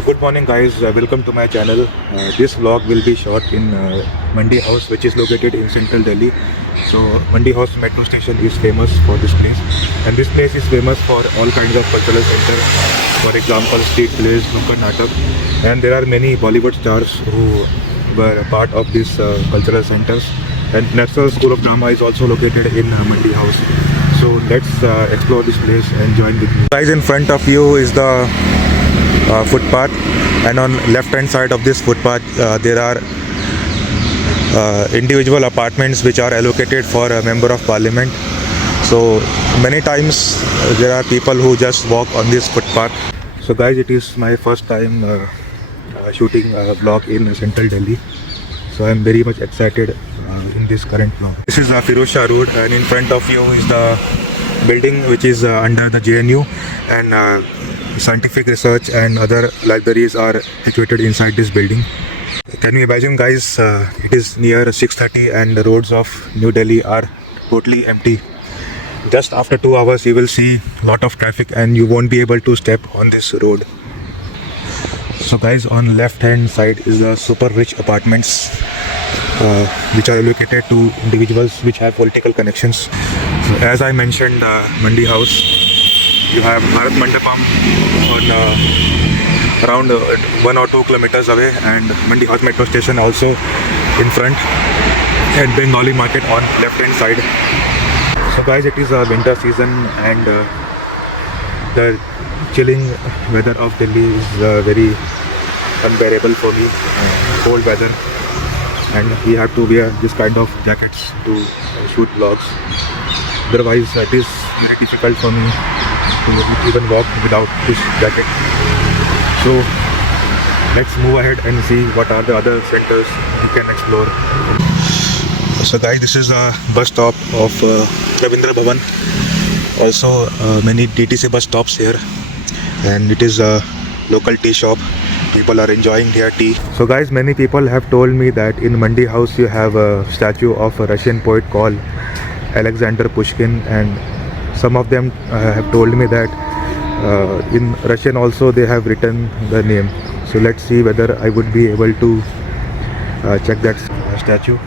Good morning guys, welcome to my channel. This vlog will be shot in Mandi House, which is located in central Delhi. So Mandi House metro station is famous for this place, and this place is famous for all kinds of cultural centers. For example, street plays, Nukkad Natak, and there are many Bollywood stars who were a part of these cultural centers. And National School of Drama is also located in Mandi House. So let's explore this place and join with me. Guys, in front of you is the footpath, and on left hand side of this footpath there are individual apartments which are allocated for a member of parliament. So many times there are people who just walk on this footpath. So guys, it is my first time shooting a vlog in central Delhi, so I am very much excited in this current vlog. This is Firoz Shah Road, and in front of you is the building which is under the JNU, and scientific research and other libraries are situated inside this building. Can you imagine guys, it is near 6:30 and the roads of New Delhi are totally empty. Just after 2 hours you will see lot of traffic and you won't be able to step on this road. So guys, on left hand side is the super rich apartments which are allocated to individuals which have political connections. So as I mentioned, Mandi House, you have Bharat Mandapam on around 1 or 2 kilometers away, and Mandi House metro station also in front, and Bengali market on left hand side. So guys, it is a winter season, and the chilling weather of Delhi is very unbearable for me. Cold weather, and we have to wear this kind of jackets to shoot vlogs. Otherwise it is very difficult for me to even walk without this jacket. So let's move ahead and see what are the other centers we can explore. So guys, this is a bus stop of Rabindra Bhavan. Also many DTC bus stops here, and it is a local tea shop. People are enjoying their tea. So guys, many people have told me that in Mandi House you have a statue of a Russian poet called Alexander Pushkin, and some of them have told me that in Russian also they have written the name. So let's see whether I would be able to check that statue.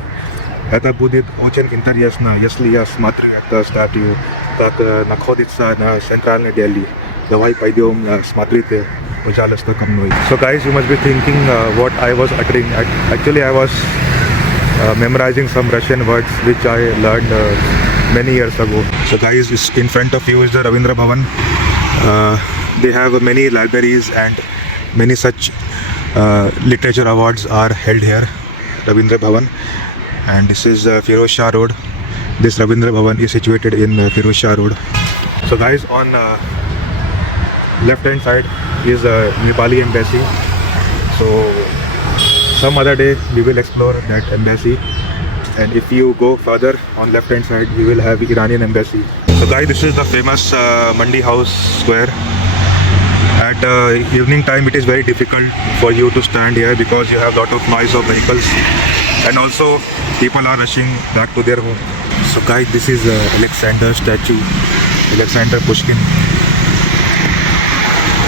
Это будет очень интересно, если я смотрю эту статую, как находится на центральной Delhi. Давай пойдем смотреть, пожалуйста, ко мной. So guys, you must be thinking what I was uttering. Actually, I was memorizing some Russian words which I learned many years ago. So guys, in front of you is the Rabindra Bhavan. They have many libraries and many such literature awards are held here, Rabindra Bhavan. And this is Firoz Shah Road. This Rabindra Bhavan is situated in Firoz Shah Road. So guys, on left hand side is Nepali embassy. So some other day we will explore that embassy, and if you go further on left hand side we will have Iranian embassy. So guys, this is the famous Mandi House square. At evening time it is very difficult for you to stand here because you have lot of noise of vehicles, and also people are rushing back to their home. So guys, this is Alexander statue, Alexander Pushkin,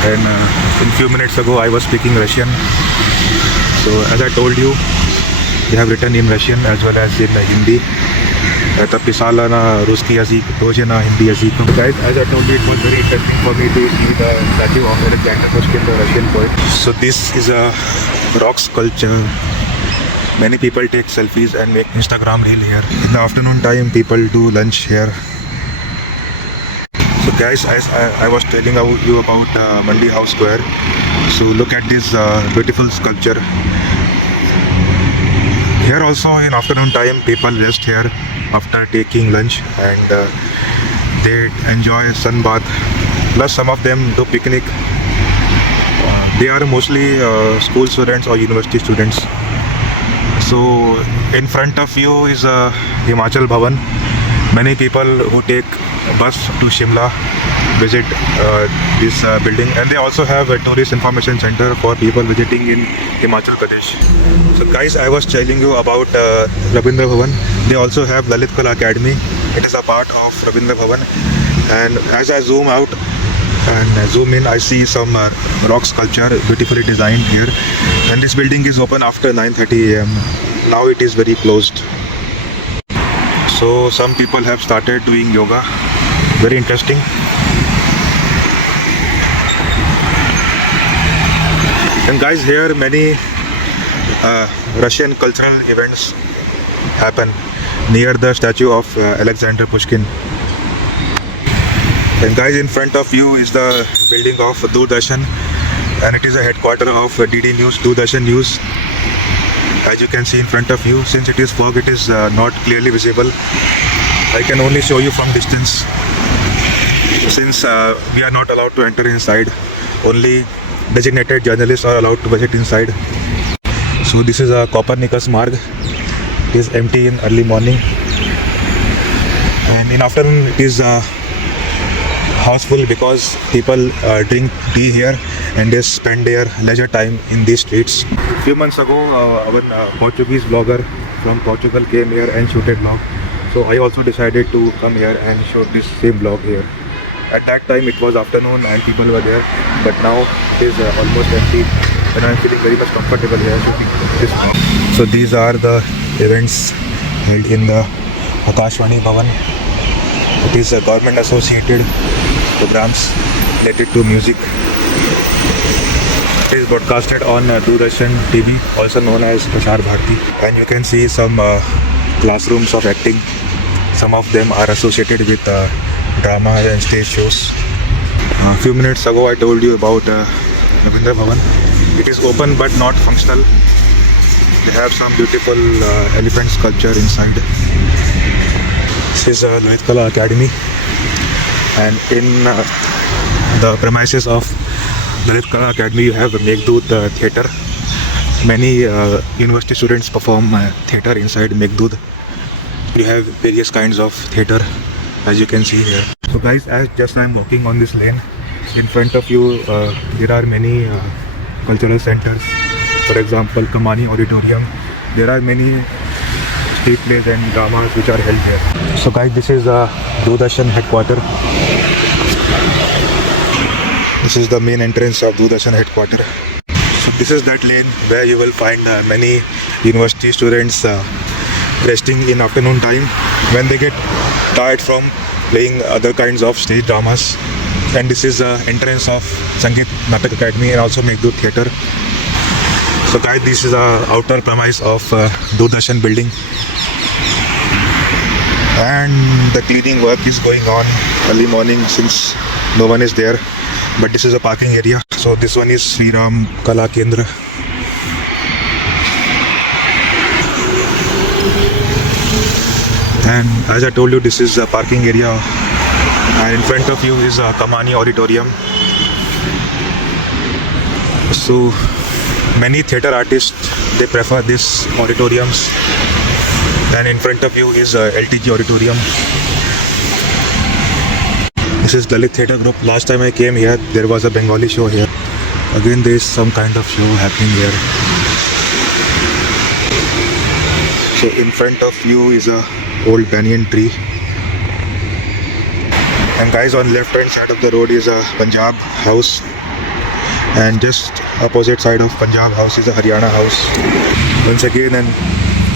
and in few minutes ago I was speaking Russian. So as I told you, they have written in Russian as well as in Hindi. Это писала на русский язык, тоже на hindi язык. Guys, as I told you, it was very interesting for me to see the statue of Alexander Pushkin, the Russian poet. So this is a rock sculpture. Many people take selfies and make Instagram reel here. In the afternoon time, people do lunch here. So guys, as I was telling you about Mandi House Square, so look at this beautiful sculpture. Here also in afternoon time people rest here after taking lunch, and they enjoy sun bath. Plus some of them do picnic. They are mostly school students or university students. So in front of you is Himachal Bhavan. Many people who take bus to Shimla visit this building, and they also have a tourist information center for people visiting in Himachal Pradesh. So guys, I was telling you about Rabindra Bhavan. They also have Lalit Kala Academy. It is a part of Rabindra Bhavan, and as I zoom out and zoom in, I see some rock sculpture beautifully designed here, and this building is open after 9:30 a.m. Now it is very closed. So some people have started doing yoga. Very interesting. And guys, here many Russian cultural events happen near the statue of Alexander Pushkin. And guys, in front of you is the building of Doordarshan, and it is a headquarter of DD News, Doordarshan News. As you can see in front of you, since it is fog, it is not clearly visible. I can only show you from distance, since we are not allowed to enter inside. Only designated journalists are allowed to visit inside. So this is a Copernicus Marg. It is empty in early morning, and in afternoon it is houseful because people drink tea here and they spend their leisure time in these streets. A few months ago, our Portuguese blogger from Portugal came here and shot a vlog. So I also decided to come here and shoot this same vlog here. At that time it was afternoon and people were there, but now it is almost empty, and I am feeling very much comfortable here shooting this vlog. So these are the events held in the Akashvani Bhavan. It is a government associated programs related to music. It is broadcasted on Doordarshan TV, also known as Prasar Bharati, and you can see some classrooms of acting. Some of them are associated with drama and stage shows. A few minutes ago I told you about Rabindra Bhavan. It is open but not functional. They have some beautiful elephant sculpture inside. This is Lalit Kala Academy, and in the premises of Lalit Kala Academy you have Meghdoot theatre. Many university students perform theatre inside Meghdoot. You have various kinds of theatre, as you can see here. So guys, as just I am walking on this lane, in front of you there are many cultural centers. For example, Kamani Auditorium. There are many street plays and dramas which are held here. So guys, this is Doordarshan headquarter. This is the main entrance of Doordarshan headquarter. So this is that lane where you will find many university students resting in afternoon time when they get tired from playing other kinds of stage dramas. And this is the entrance of Sangeet Natak Academy and also Meghdoot Theatre. So guys, this is the outer premise of Doordarshan building, and the cleaning work is going on early morning since no one is there. But this is a parking area. So this one is Sri Ram Kala Kendra. And as I told you, this is a parking area, and in front of you is a Kamani Auditorium. So many theatre artists, they prefer these auditoriums. And in front of you is LTG Auditorium. This is Dalit Theatre Group. Last time I came here, there was a Bengali show here. Again, there is some kind of show happening here. So in front of you is a old banyan tree. And guys, on left hand side of the road is a Punjab house, and just opposite side of Punjab house is a Haryana house. Once again an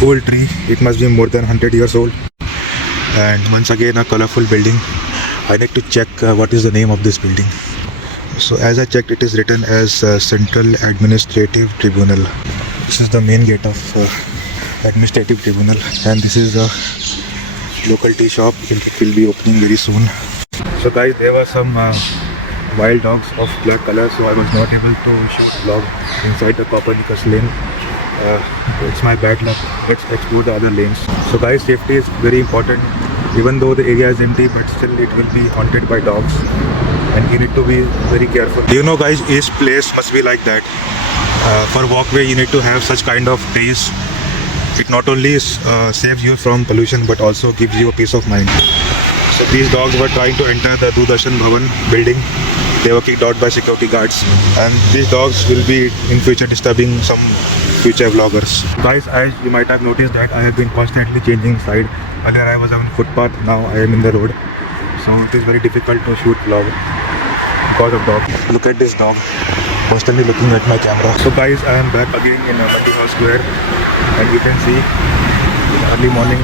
old tree, it must be more than 100 years old, and once again a colorful building. I need to check what is the name of this building. So as I checked, it is written as Central Administrative Tribunal. This is the main gate of Administrative Tribunal, and this is the local tea shop. It will be opening very soon. So guys, there were some wild dogs of black color, so I was not able to shoot vlog inside the Copernicus lane. It's my bad luck. Let's explore the other lanes. So guys, safety is very important. Even though the area is empty, but still it will be haunted by dogs, and you need to be very careful. You know guys, each place must be like that. For walkway you need to have such kind of trees. It not only saves you from pollution but also gives you a peace of mind. So these dogs were trying to enter the Doordarshan Bhavan building. They were kicked out by security guards, and these dogs will be in future disturbing some future vloggers. Guys, as you might have noticed that I have been constantly changing side. Earlier I was on footpath, now I am in the road. So it is very difficult to shoot vlog. because of dog. Look at this dog constantly looking at my camera. So guys, I am back again in Mandi House Square, and you can see in early morning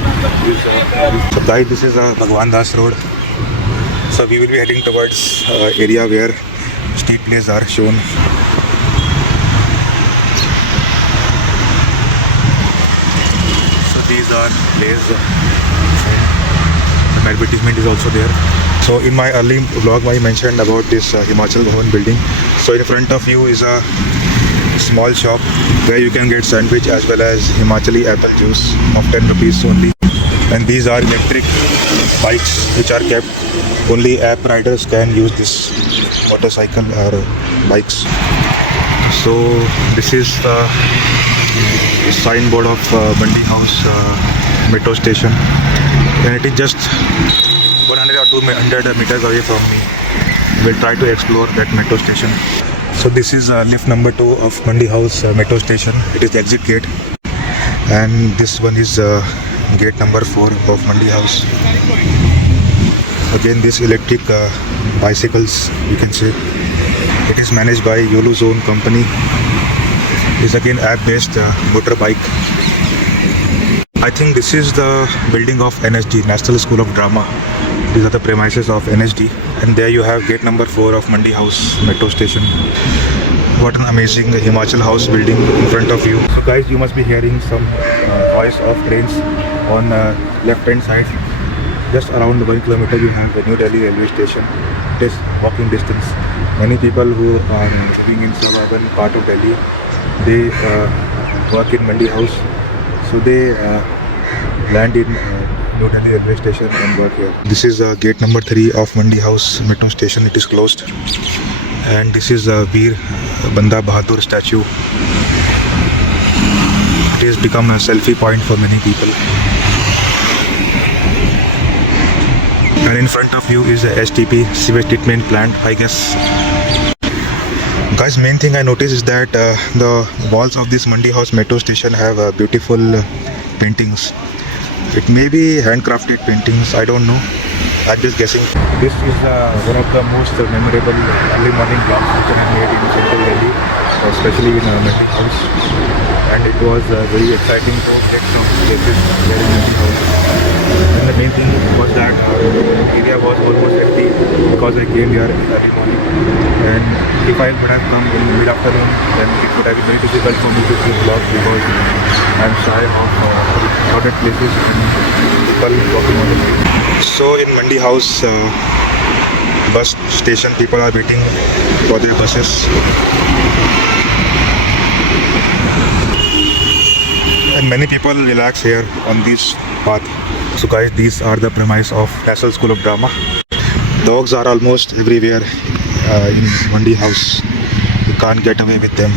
so guys, this is Bhagwan Das Road. So we will be heading towards area where street plays are shown. So these are plays. The advertisement is also there. So in my early vlog I mentioned about this Himachal Bhavan building. So in front of you is a small shop where you can get sandwich as well as Himachali apple juice of 10 rupees only. And these are electric bikes which are kept. Only app riders can use this motorcycle or bikes. So this is the signboard of Mandi House metro station, and it is just 100 or 200 meters away from me. We'll try to explore that metro station. So this is lift number 2 of Mandi House metro station. It is the exit gate, and this one is gate number 4 of Mandi House. Again, this electric bicycles, you can say. It is managed by Yolu Zone company. It is again app-based motorbike. I think this is the building of NSD, National School of Drama. These are the premises of NSD, and there you have gate number 4 of Mandi House metro station. What an amazing Himachal House building in front of you. So guys, you must be hearing some noise of trains on left hand side. Just around 1 kilometer you have the New Delhi railway station. It is walking distance. Many people who are living in suburban part of Delhi, they work in Mandi House. So they land in New Delhi railway station and work here. This is gate number 3 of Mandi House metro station. It is closed. And this is Veer Banda Bahadur statue. It has become a selfie point for many people. And in front of you is the STP, sewage treatment plant, I guess. Guys, main thing I noticed is that the walls of this Mandi House metro station have beautiful paintings. It may be handcrafted paintings, I don't know. I'm just guessing. This is one of the most memorable early morning vlogs which I made in Central Delhi, especially in Mandi House. And it was very exciting to get some places here in Mandi House. And the main thing was that the area was almost empty because I came here in early morning. And if I would have come in mid-afternoon, then it would have been very difficult for me to shoot vlogs because I'm shy of crowded places and people walking on the street. So in Mandi House bus station, people are waiting for their buses. And many people relax here on this path. So guys, these are the premise of National School of Drama. Dogs are almost everywhere in Mandi House. You can't get away with them.